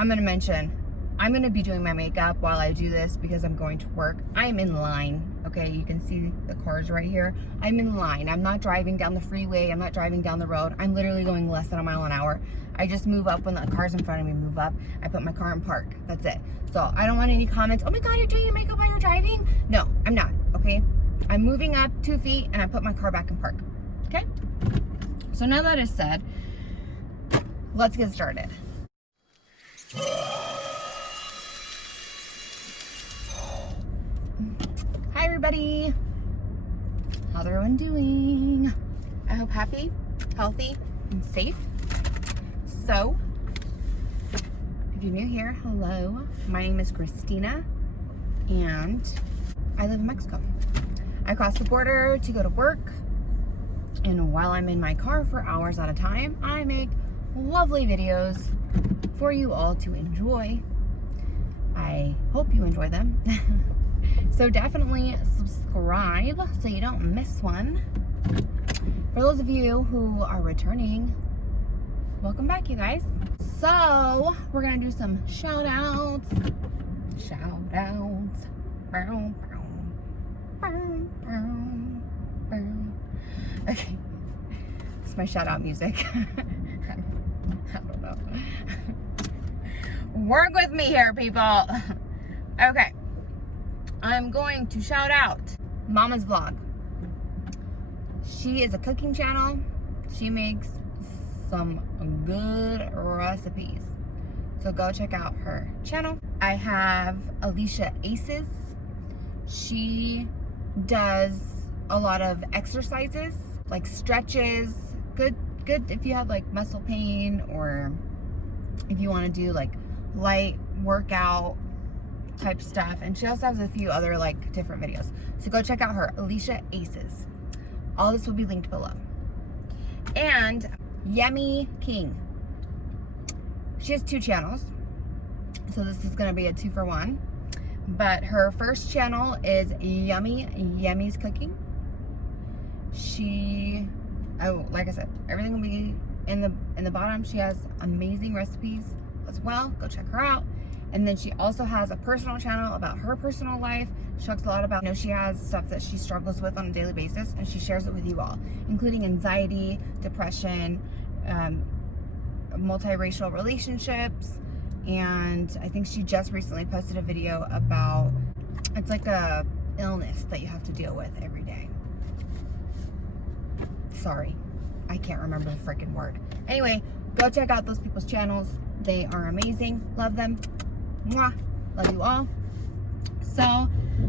I'm going to mention, I'm going to be doing my makeup while I do this because I'm going to work. I'm in line, okay? You can see the cars right here. I'm in line. I'm not driving down the freeway. I'm not driving down the road. I'm literally going less than a mile an hour. I just move up when the cars in front of me move up. I put my car in park. That's it. So I don't want any comments. Oh my God, you're doing your makeup while you're driving? No, I'm not, okay? I'm moving up 2 feet and I put my car back in park, okay? So now that is said, let's get started. Hi everybody, how's everyone doing? I hope happy, healthy, and safe. So, if you're new here, hello, my name is Christina, and I live in Mexico. I cross the border to go to work, and while I'm in my car for hours at a time, I make lovely videos for you all to enjoy. I hope you enjoy them. So definitely subscribe so you don't miss one. For those of you who are returning, welcome back, you guys. So we're gonna do some shout outs. Okay, it's my shout out music. I don't know. Work with me here, people. Okay, I'm going to shout out Mama's Vlog. She is a cooking channel. She makes some good recipes. So go check out her channel. I have Alicia Aces. She does a lot of exercises, like stretches. Good if you have like muscle pain, or if you want to do like light workout type stuff. And she also has a few other like different videos. So go check out her, Alicia Aces. All this will be linked below. And Yummy King. She has 2 channels. So this is going to be a 2-for-1. But her first channel is Yummy's Cooking. She, oh, like I said, everything will be in the bottom. She has amazing recipes as well. Go check her out. And then she also has a personal channel about her personal life. She talks a lot about, she has stuff that she struggles with on a daily basis, and she shares it with you all, including anxiety, depression, multiracial relationships. And I think she just recently posted a video about, it's like a illness that you have to deal with every day. Sorry, I can't remember the freaking word. Anyway, go check out those people's channels. They are amazing. Love them. Mwah. Love you all. So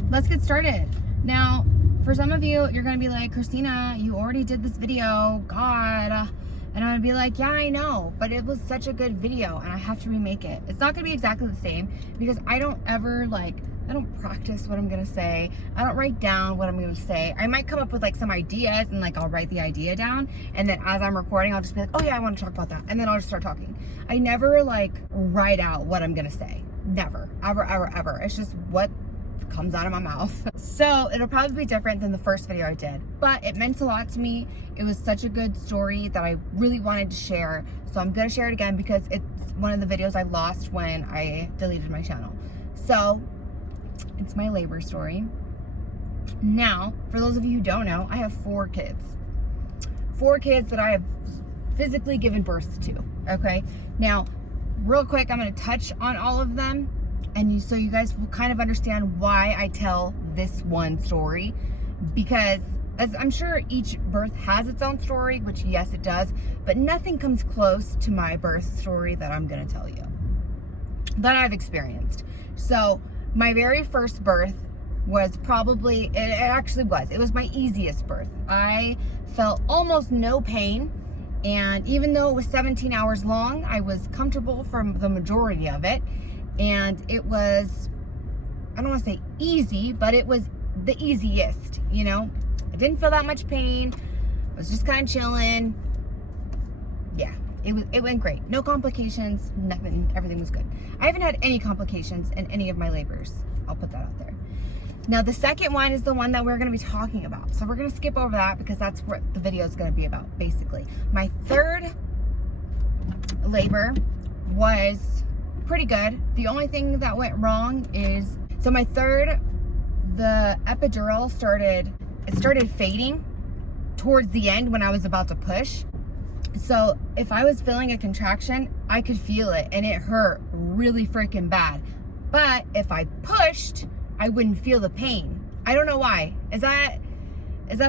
let's get started. Now, for some of you, you're going to be like, Christina, you already did this video. God. And I'm going to be like, yeah, I know, but it was such a good video and I have to remake it. It's not going to be exactly the same because I don't ever I don't practice what I'm going to say. I don't write down what I'm going to say. I might come up with like some ideas and like I'll write the idea down. And then as I'm recording, I'll just be like, oh yeah, I want to talk about that. And then I'll just start talking. I never like write out what I'm going to say. Never, ever, ever, ever. It's just what comes out of my mouth. So it'll probably be different than the first video I did, but it meant a lot to me. It was such a good story that I really wanted to share. So I'm going to share it again because it's one of the videos I lost when I deleted my channel. So it's my labor story. Now, for those of you who don't know, I have 4 kids. 4 kids that I have physically given birth to, okay? Now, real quick, I'm going to touch on all of them, and so you guys will kind of understand why I tell this one story, because as I'm sure each birth has its own story, which yes, it does, but nothing comes close to my birth story that I'm going to tell you, that I've experienced. So my very first birth was probably, it was my easiest birth. I felt almost no pain. And even though it was 17 hours long, I was comfortable for the majority of it. And it was, I don't want to say easy, but it was the easiest, I didn't feel that much pain. I was just kind of chilling. Yeah, it went great. No complications, nothing, everything was good. I haven't had any complications in any of my labors. I'll put that out there. Now, the second one is the one that we're going to be talking about. So we're going to skip over that because that's what the video is going to be about, basically. My third labor was pretty good. The only thing that went wrong is, so my third, the epidural started fading towards the end when I was about to push. So if I was feeling a contraction, I could feel it and it hurt really freaking bad. But if I pushed, I wouldn't feel the pain. I don't know why. Is that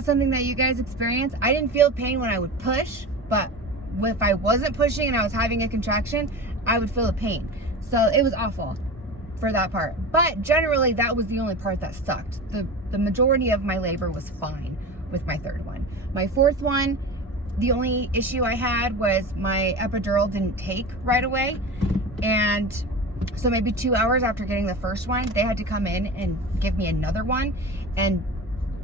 something that you guys experience? I didn't feel pain when I would push, but if I wasn't pushing and I was having a contraction, I would feel the pain. So it was awful for that part. But generally, that was the only part that sucked. The majority of my labor was fine with my third one. My fourth one, the only issue I had was my epidural didn't take right away. And so maybe 2 hours after getting the first one, they had to come in and give me another one. And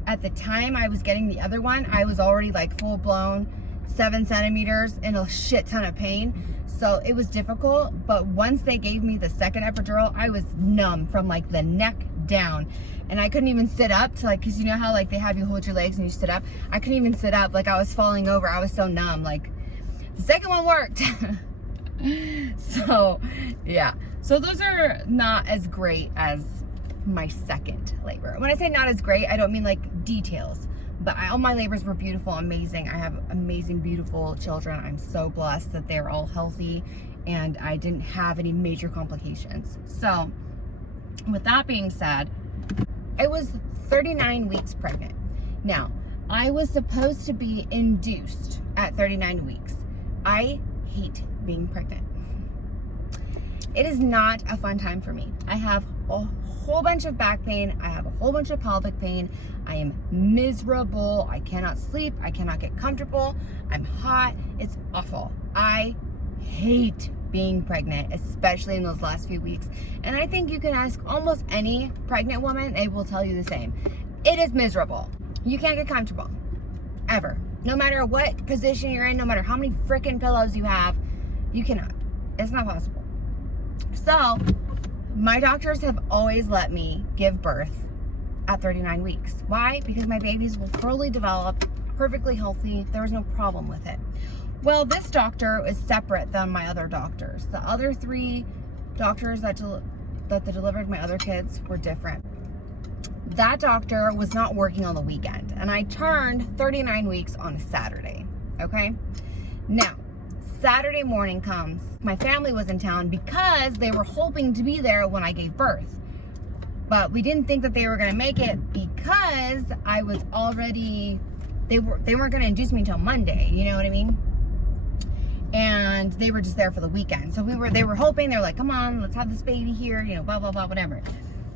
at the time I was getting the other one, I was already like full blown 7 centimeters in a shit ton of pain. So it was difficult. But once they gave me the second epidural, I was numb from like the neck down. And I couldn't even sit up to like, cause you know how like they have you hold your legs and you sit up? I couldn't even sit up. Like I was falling over. I was so numb. Like the second one worked. So yeah. So those are not as great as my second labor. When I say not as great, I don't mean like details, but all my labors were beautiful, amazing. I have amazing, beautiful children. I'm so blessed that they're all healthy and I didn't have any major complications. So with that being said, I was 39 weeks pregnant. Now, I was supposed to be induced at 39 weeks. I hate being pregnant. It is not a fun time for me. I have a whole bunch of back pain. I have a whole bunch of pelvic pain. I am miserable. I cannot sleep. I cannot get comfortable. I'm hot. It's awful. I hate being pregnant, especially in those last few weeks. And I think you can ask almost any pregnant woman, they will tell you the same. It is miserable. You can't get comfortable, ever. No matter what position you're in, no matter how many freaking pillows you have, you cannot. It's not possible. So, my doctors have always let me give birth at 39 weeks. Why? Because my babies will fully develop, perfectly healthy. There was no problem with it. Well, this doctor is separate than my other doctors. The other 3 doctors that delivered my other kids were different. That doctor was not working on the weekend, and I turned 39 weeks on a Saturday, okay? Now, Saturday morning comes. My family was in town because they were hoping to be there when I gave birth. But we didn't think that they were gonna make it because I was already, they weren't gonna induce me until Monday, you know what I mean? And they were just there for the weekend. So they were hoping, they're like, come on, let's have this baby here, you know, blah, blah, blah, whatever.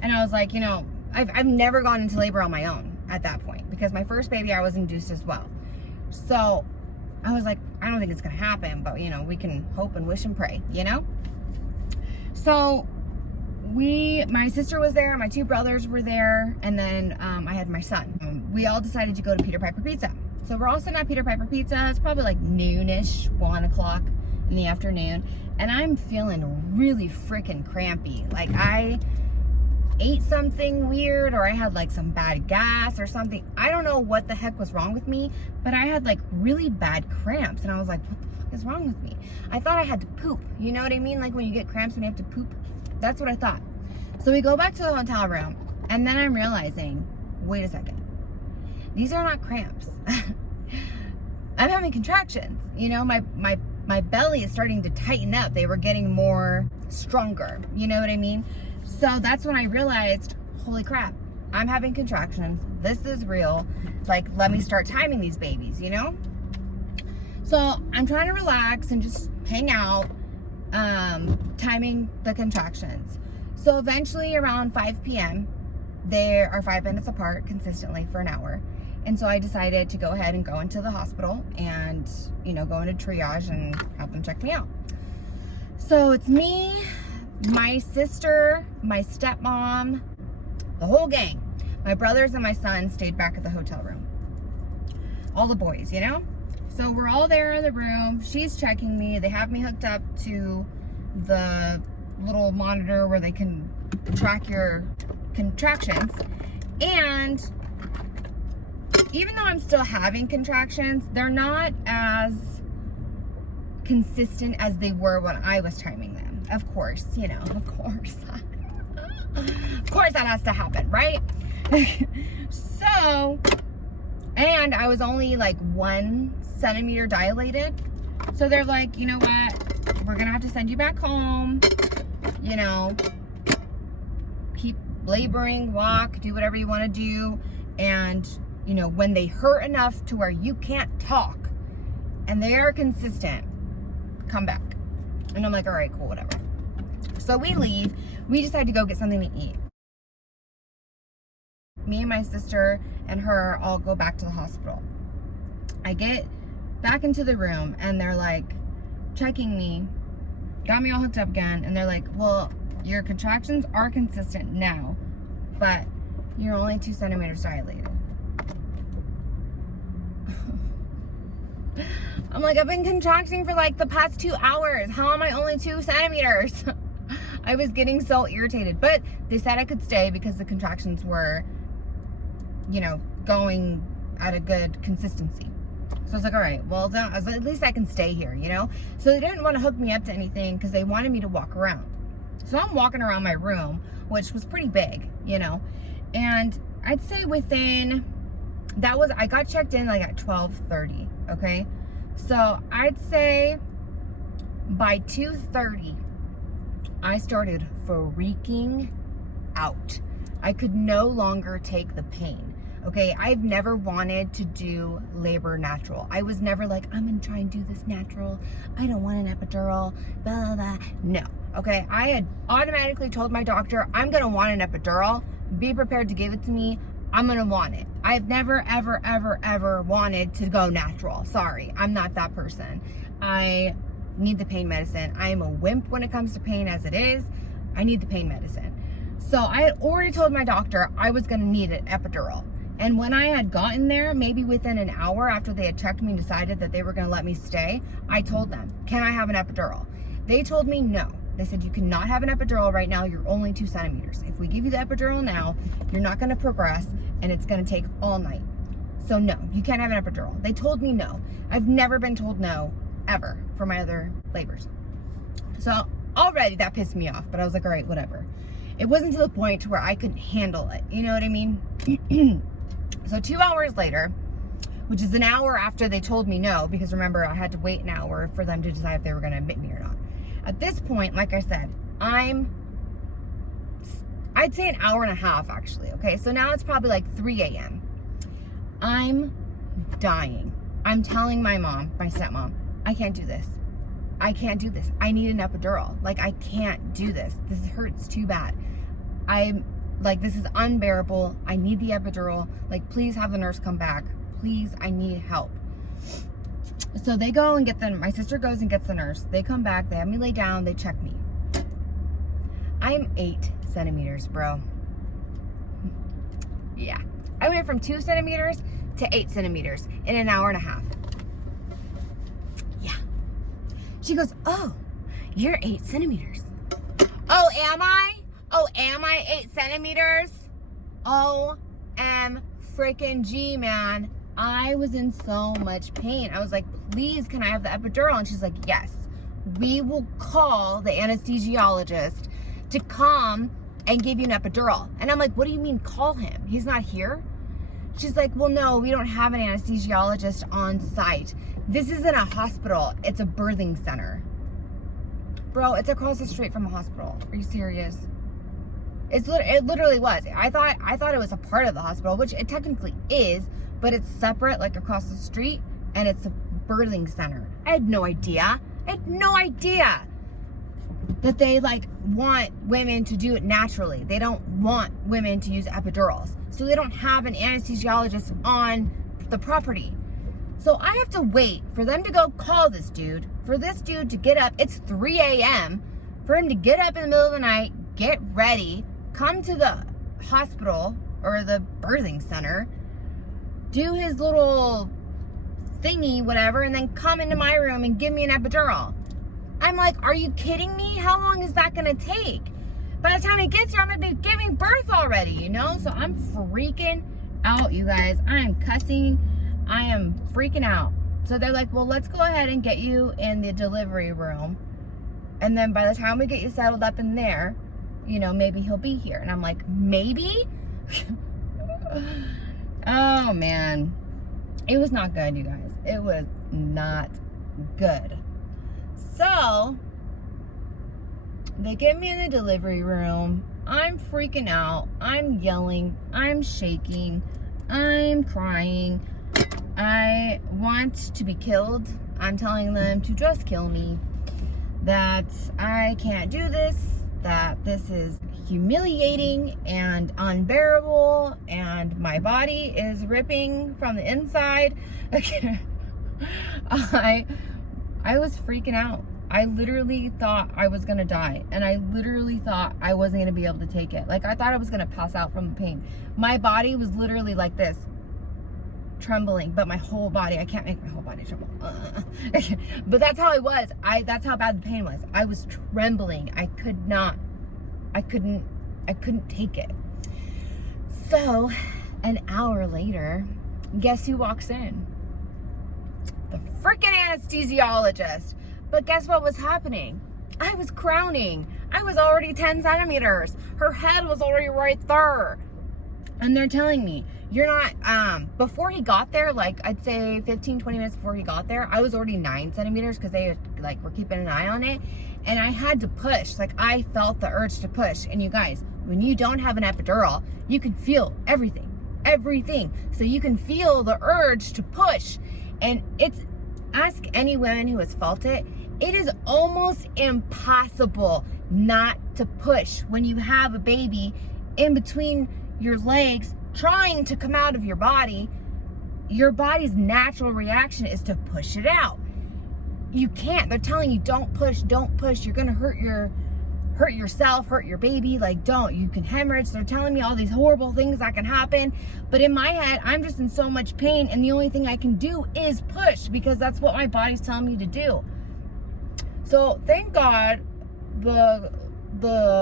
And I was like, you know, I've never gone into labor on my own at that point because my first baby, I was induced as well. So I was like, I don't think it's gonna happen, but you know, we can hope and wish and pray, you know? So my sister was there, my 2 brothers were there, and then I had my son. We all decided to go to Peter Piper Pizza. So we're all sitting at Peter Piper Pizza. It's probably like noonish, 1 o'clock in the afternoon. And I'm feeling really freaking crampy. Like I ate something weird or I had like some bad gas or something. I don't know what the heck was wrong with me, but I had like really bad cramps. And I was like, what the fuck is wrong with me? I thought I had to poop. You know what I mean? Like when you get cramps when you have to poop. That's what I thought. So we go back to the hotel room and then I'm realizing, wait a second. These are not cramps. I'm having contractions. You know, my belly is starting to tighten up. They were getting more stronger. You know what I mean? So that's when I realized, holy crap, I'm having contractions. This is real. Like, let me start timing these babies, you know? So I'm trying to relax and just hang out, timing the contractions. So eventually around 5 p.m., they are 5 minutes apart consistently for an hour. And so I decided to go ahead and go into the hospital and, you know, go into triage and have them check me out. So it's me, my sister, my stepmom, the whole gang. My brothers and my son stayed back at the hotel room. All the boys, you know? So we're all there in the room. She's checking me. They have me hooked up to the little monitor where they can track your contractions. And even though I'm still having contractions, they're not as consistent as they were when I was timing them. Of course, you know, of course. Of course that has to happen, right? So, and I was only like 1 centimeter dilated. So they're like, you know what? We're gonna have to send you back home. You know, keep laboring, walk, do whatever you want to do. And, you know, when they hurt enough to where you can't talk and they are consistent, come back. And I'm like, all right, cool, whatever. So we leave. We decide to go get something to eat. Me and my sister and her all go back to the hospital. I get back into the room and they're like checking me, got me all hooked up again, and they're like, well, your contractions are consistent now, but you're only 2 centimeters dilated. I'm like, I've been contracting for like the past 2 hours. How am I only 2 centimeters? I was getting so irritated, but they said I could stay because the contractions were, you know, going at a good consistency. So I was like, all right, well, at least I can stay here, you know? So they didn't want to hook me up to anything because they wanted me to walk around. So I'm walking around my room, which was pretty big, you know? And I'd say I got checked in like at 12:30, okay? So I'd say by 2:30, I started freaking out. I could no longer take the pain. Okay, I've never wanted to do labor natural. I was never like, I'm gonna try and do this natural. I don't want an epidural, blah, blah, blah. No, okay? I had automatically told my doctor, I'm gonna want an epidural. Be prepared to give it to me. I'm gonna want it. I've never, ever, ever, ever wanted to go natural. Sorry, I'm not that person. I need the pain medicine. I am a wimp when it comes to pain as it is. I need the pain medicine. So I had already told my doctor I was gonna need an epidural. And when I had gotten there, maybe within an hour after they had checked me and decided that they were gonna let me stay, I told them, can I have an epidural? They told me no. They said, you cannot have an epidural right now, you're only 2 centimeters. If we give you the epidural now, you're not gonna progress and it's gonna take all night. So no, you can't have an epidural. They told me no. I've never been told no, ever, for my other labors. So already that pissed me off, but I was like, all right, whatever. It wasn't to the point where I couldn't handle it, you know what I mean? So 2 hours later, which is an hour after they told me no, because remember, I had to wait an hour for them to decide if they were going to admit me or not. At this point, like I said, I'd say an hour and a half, actually, okay? So now it's probably like 3 a.m. I'm dying. I'm telling my mom, my stepmom, I can't do this. I can't do this. I need an epidural. Like, I can't do this. This hurts too bad. Like, this is unbearable. I need the epidural. Like, please have the nurse come back. Please, I need help. So they go and get my sister goes and gets the nurse. They come back, they have me lay down, they check me. I'm 8 centimeters, bro. Yeah. I went from 2 centimeters to 8 centimeters in an hour and a half. Yeah. She goes, oh, you're 8 centimeters. Oh, am I? Oh, am I 8 centimeters? OM freaking G, man. I was in so much pain. I was like, please, can I have the epidural? And she's like, yes. We will call the anesthesiologist to come and give you an epidural. And I'm like, what do you mean call him? He's not here? She's like, well, no, we don't have an anesthesiologist on site. This isn't a hospital. It's a birthing center. Bro, it's across the street from a hospital. Are you serious? It literally was. I thought it was a part of the hospital, which it technically is, but it's separate, like across the street, and it's a birthing center. I had no idea. That they like want women to do it naturally. They don't want women to use epidurals. So they don't have an anesthesiologist on the property. So I have to wait for them to go call this dude, for this dude to get up. It's 3 a.m. for him to get up in the middle of the night, get ready, come to the hospital or the birthing center, do his little thingy, whatever, and then come into my room and give me an epidural. I'm like, are you kidding me? How long is that gonna take? By the time he gets here, I'm gonna be giving birth already, you know? So I'm freaking out, you guys. I am cussing. I am freaking out. So they're like, well, let's go ahead and get you in the delivery room. And then by the time we get you settled up in there, you know, maybe he'll be here. And I'm like, maybe? Oh, man. It was not good, you guys. It was not good. So, they get me in the delivery room. I'm freaking out. I'm yelling. I'm shaking. I'm crying. I want to be killed. I'm telling them to just kill me. That I can't do this. That this is humiliating and unbearable. And my body is ripping from the inside. I was freaking out. I literally thought I was gonna die, and I literally thought I wasn't gonna be able to take it. Like, I thought I was gonna pass out from the pain. My body was literally like this, trembling, but my whole body, I can't make my whole body tremble. But that's how it was. That's how bad the pain was. I was trembling. I couldn't take it. So, an hour later, guess who walks in? The freaking anesthesiologist. But guess what was happening? I was crowning. I was already 10 centimeters. Her head was already right there. And they're telling me, you're not, before he got there, like I'd say 15, 20 minutes before he got there, I was already 9 centimeters because they like were keeping an eye on it. And I had to push. Like, I felt the urge to push. And you guys, when you don't have an epidural, you can feel everything. So you can feel the urge to push. And ask any woman who has felt it. It is almost impossible not to push when you have a baby in between your legs trying to come out of your body. Your body's natural reaction is to push it out. You can't. They're telling you, don't push. You're gonna hurt yourself, hurt your baby. Like, don't. You can hemorrhage. They're telling me all these horrible things that can happen. But in my head, I'm just in so much pain, and the only thing I can do is push because that's what my body's telling me to do. So thank God the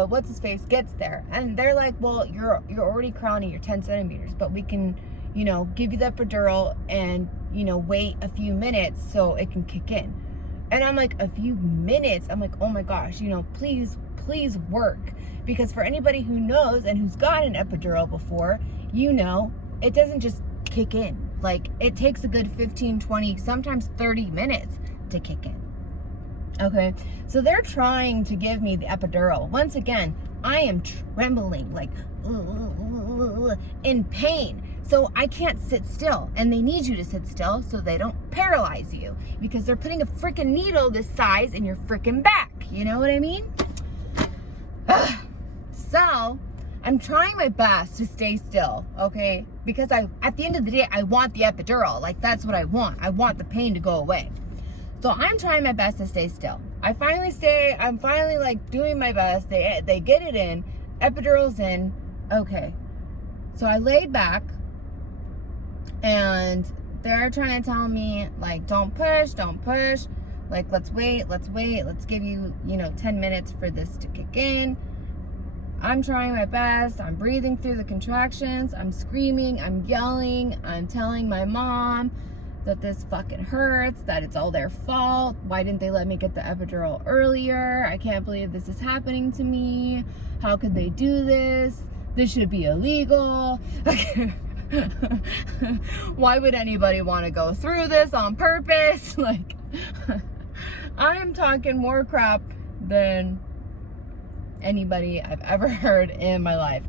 what's his face gets there, and they're like, well, you're already crowning, you're 10 centimeters, but we can, you know, give you the epidural and, you know, wait a few minutes so it can kick in. And I'm like, a few minutes? I'm like, oh my gosh, you know, please work. Because for anybody who knows and who's got an epidural before, you know, it doesn't just kick in. Like, it takes a good 15, 20, sometimes 30 minutes to kick in. Okay, so they're trying to give me the epidural. Once again, I am trembling, like, in pain. So I can't sit still, and they need you to sit still so they don't paralyze you, because they're putting a freaking needle this size in your freaking back. You know what I mean? So I'm trying my best to stay still, okay? Because at the end of the day, I want the epidural. Like, that's what I want. I want the pain to go away. So I'm trying my best to stay still. I'm finally like doing my best. They get it in, epidural's in. Okay. So I laid back, and they're trying to tell me, like, don't push. Like, let's wait. Let's give you, 10 minutes for this to kick in. I'm trying my best. I'm breathing through the contractions. I'm screaming. I'm yelling. I'm telling my mom that this fucking hurts, that it's all their fault. Why didn't they let me get the epidural earlier? I can't believe this is happening to me. How could they do this? This should be illegal. Why would anybody want to go through this on purpose? Like, I am talking more crap than anybody I've ever heard in my life.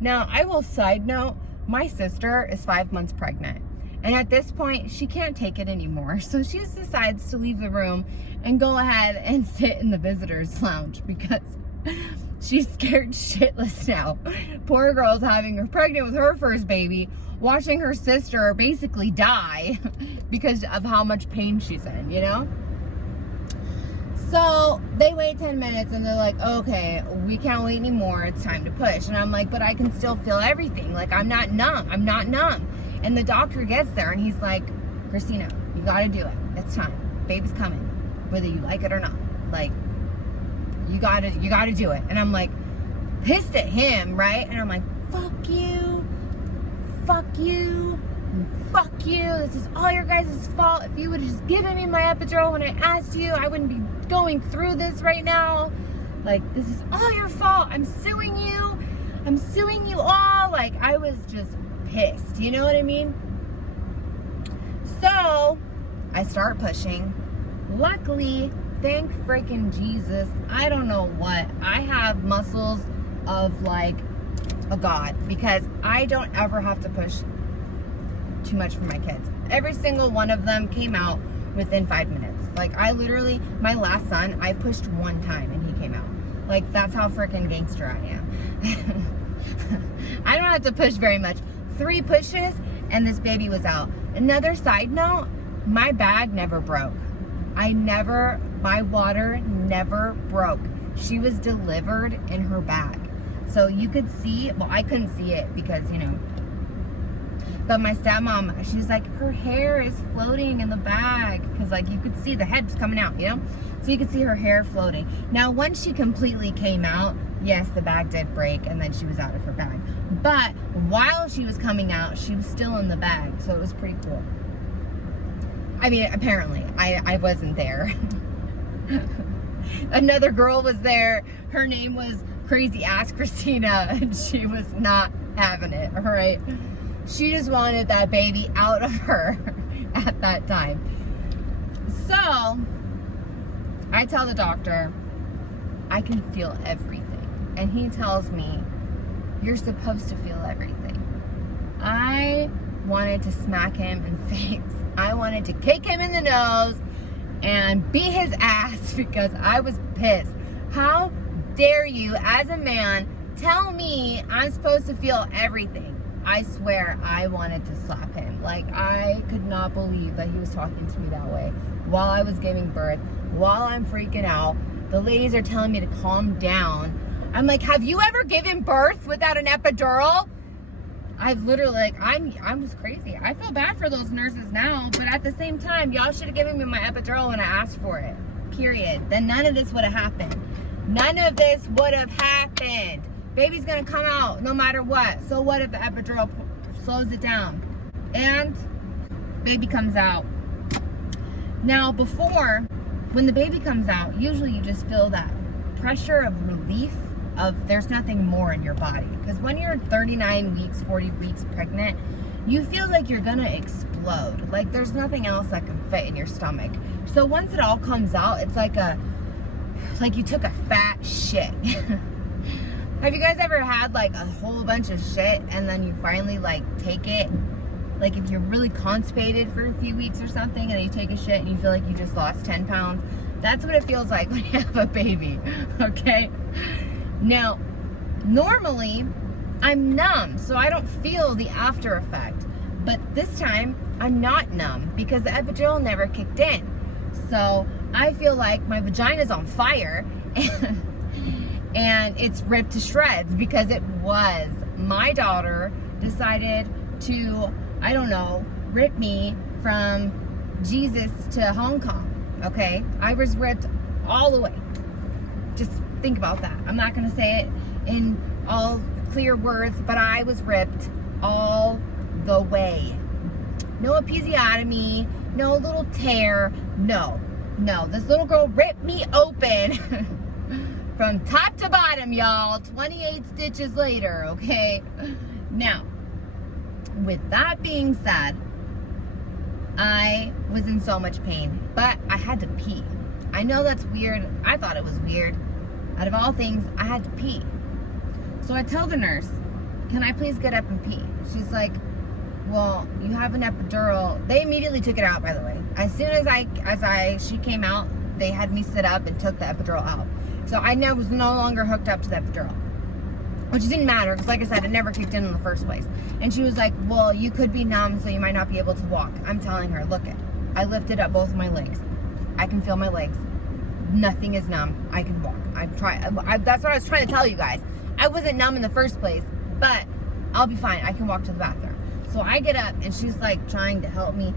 Now, I will side note, my sister is 5 months pregnant. And at this point, she can't take it anymore. So she decides to leave the room and go ahead and sit in the visitor's lounge because she's scared shitless now. Poor girl's having her pregnant with her first baby, watching her sister basically die because of how much pain she's in, you know? So they wait 10 minutes and they're like, okay, we can't wait anymore. It's time to push. And I'm like, but I can still feel everything. Like, I'm not numb. And the doctor gets there and he's like, Christina, you gotta do it. It's time. Baby's coming, whether you like it or not. Like, you gotta do it. And I'm like, pissed at him, right? And I'm like, fuck you. This is all your guys' fault. If you would have just given me my epidural when I asked you, I wouldn't be going through this right now. Like, this is all your fault. I'm suing you. I'm suing you all. Like, I was just pissed. You know what I mean? So, I start pushing. Luckily, thank freaking Jesus, I don't know what, I have muscles of like a god, because I don't ever have to push too much for my kids. Every single one of them came out within 5 minutes. Like, I literally, my last son, I pushed one time and he came out. Like, that's how freaking gangster I am. I don't have to push very much. 3 pushes and this baby was out. Another side note, my bag never broke. My water never broke. She was delivered in her bag. So you could see, well, I couldn't see it because, you know, but my stepmom, she's like, her hair is floating in the bag. Because, like, you could see the head was coming out, you know? So you could see her hair floating. Now, once she completely came out, yes, the bag did break and then she was out of her bag. But while she was coming out, she was still in the bag. So it was pretty cool. I mean, apparently, I wasn't there. Another girl was there. Her name was Crazy Ass Christina, and she was not having it, all right? She just wanted that baby out of her at that time. So, I tell the doctor, I can feel everything. And he tells me, you're supposed to feel everything. I wanted to smack him in the face. I wanted to kick him in the nose and beat his ass because I was pissed. How dare you, as a man, tell me I'm supposed to feel everything? I swear I wanted to slap him. Like, I could not believe that he was talking to me that way while I was giving birth, while I'm freaking out. The ladies are telling me to calm down. I'm like, have you ever given birth without an epidural? I've literally, like, I'm just crazy. I feel bad for those nurses now, but at the same time, y'all should have given me my epidural when I asked for it. Period. Then none of this would have happened. None of this would have happened. Baby's gonna come out no matter what. So what if the epidural slows it down? And baby comes out. Now, before, when the baby comes out, usually you just feel that pressure of relief of there's nothing more in your body. Because when you're 39 weeks, 40 weeks pregnant, you feel like you're gonna explode. Like, there's nothing else that can fit in your stomach. So once it all comes out, it's like you took a fat shit. Have you guys ever had like a whole bunch of shit and then you finally like take it? Like, if you're really constipated for a few weeks or something and you take a shit and you feel like you just lost 10 pounds, that's what it feels like when you have a baby, okay? Now, normally I'm numb, so I don't feel the after effect. But this time I'm not numb because the epidural never kicked in. So I feel like my vagina's on fire and it's ripped to shreds because it was. My daughter decided to, I don't know, rip me from Jesus to Hong Kong, okay? I was ripped all the way. Just think about that. I'm not gonna say it in all clear words, but I was ripped all the way. No episiotomy, no little tear, no. This little girl ripped me open from top to bottom, y'all. 28 stitches later, okay? Now, with that being said, I was in so much pain, but I had to pee. I know that's weird. I thought it was weird. Out of all things, I had to pee. So I tell the nurse, can I please get up and pee? She's like, well, you have an epidural. They immediately took it out, by the way. As soon as she came out, they had me sit up and took the epidural out. So I was no longer hooked up to the epidural, which didn't matter because, like I said, it never kicked in the first place. And she was like, well, you could be numb, so you might not be able to walk. I'm telling her, look it. I lifted up both of my legs. I can feel my legs. Nothing is numb. I can walk. That's what I was trying to tell you guys. I wasn't numb in the first place, but I'll be fine. I can walk to the bathroom. So I get up and she's like trying to help me.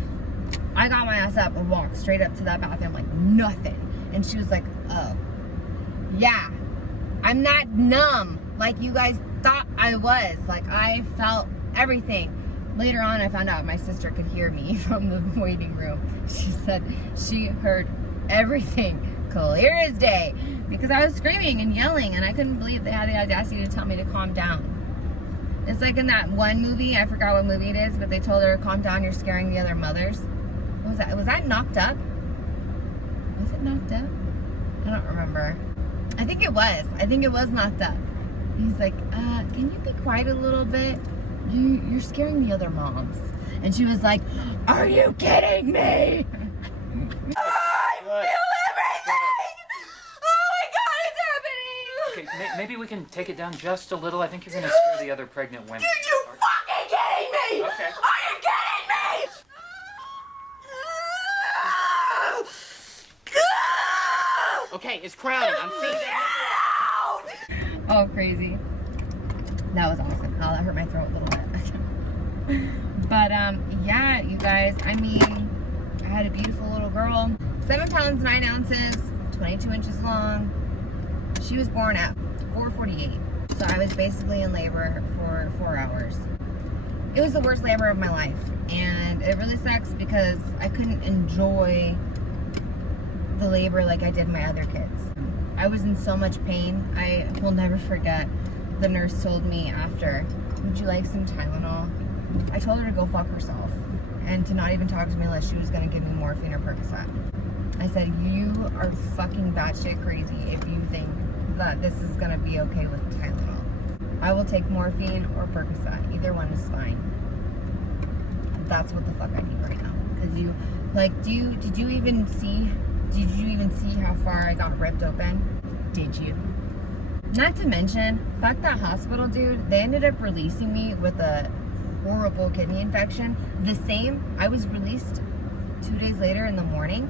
I got my ass up and walked straight up to that bathroom like nothing. And she was like, oh, yeah, I'm not numb like you guys thought I was. Like, I felt everything. Later on, I found out my sister could hear me from the waiting room. She said she heard everything clear as day, because I was screaming and yelling, and I couldn't believe they had the audacity to tell me to calm down. It's like in that one movie, I forgot what movie it is, but they told her, calm down, you're scaring the other mothers. What was that? Was that Knocked Up? Was it Knocked Up? I don't remember. I think it was. I think it was Knocked Up. He's like, can you be quiet a little bit? You're scaring the other moms. And she was like, are you kidding me? I feel everything! Oh my God, it's happening! Okay, maybe we can take it down just a little. I think you're going to scare the other pregnant women. Are you fucking kidding me? Okay. Are you kidding me? Okay, it's crowding. I'm seeing that. Oh, crazy. That was awesome. Oh, that hurt my throat a little bit. But, yeah, you guys, I mean, I had a beautiful little girl. 7 pounds, 9 ounces, 22 inches long. She was born at 4:48. So I was basically in labor for 4 hours. It was the worst labor of my life. And it really sucks because I couldn't enjoy the labor like I did my other kids. I was in so much pain. I will never forget, the nurse told me after, would you like some Tylenol? I told her to go fuck herself and to not even talk to me unless she was going to give me morphine or Percocet. I said, you are fucking batshit crazy if you think that this is going to be okay with Tylenol. I will take morphine or Percocet. Either one is fine. That's what the fuck I need right now. Because you, like, did you even see how far I got ripped open? Did you? Not to mention, fuck that hospital, dude. They ended up releasing me with a horrible kidney infection. I was released 2 days later in the morning,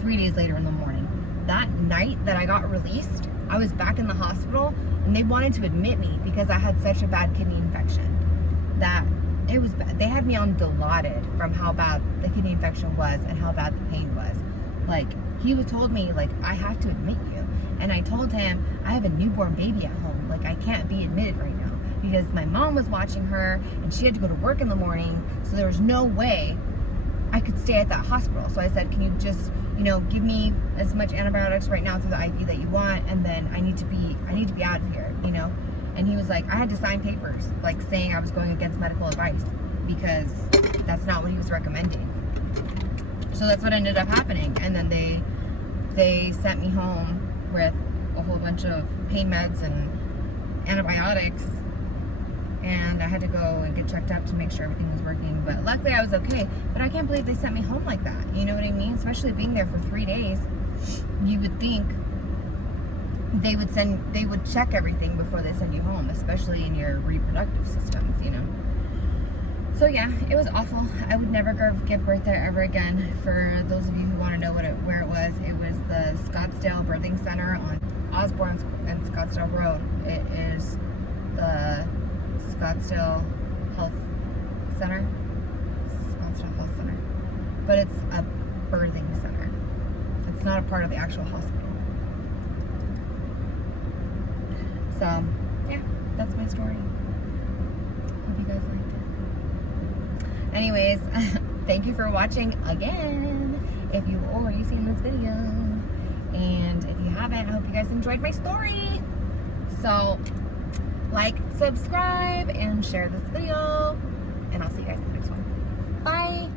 3 days later in the morning. That night that I got released, I was back in the hospital, and they wanted to admit me because I had such a bad kidney infection that it was bad. They had me on Dilaudid from how bad the kidney infection was and how bad the pain was. Like, he told me, like, I have to admit you. And I told him, I have a newborn baby at home. Like, I can't be admitted right now because my mom was watching her and she had to go to work in the morning. So there was no way I could stay at that hospital. So I said, can you just, give me as much antibiotics right now through the IV that you want, and then I need to be out of here, And he was like, I had to sign papers, like saying I was going against medical advice because that's not what he was recommending. So that's what ended up happening. And then they sent me home with a whole bunch of pain meds and antibiotics. And I had to go and get checked up to make sure everything was working. But luckily I was okay. But I can't believe they sent me home like that. You know what I mean? Especially being there for 3 days. You would think they would check everything before they send you home, especially in your reproductive systems, So yeah, it was awful. I would never give birth there ever again. For those of you who want to know where it was the Scottsdale Birthing Center on Osborne and Scottsdale Road. It is the Scottsdale Health Center. Scottsdale Health Center. But it's a birthing center. It's not a part of the actual hospital. So, yeah, that's my story. Hope you guys liked it. Anyways, thank you for watching again, if you've already seen this video. And if you haven't, I hope you guys enjoyed my story. So, like, subscribe, and share this video. And I'll see you guys in the next one. Bye!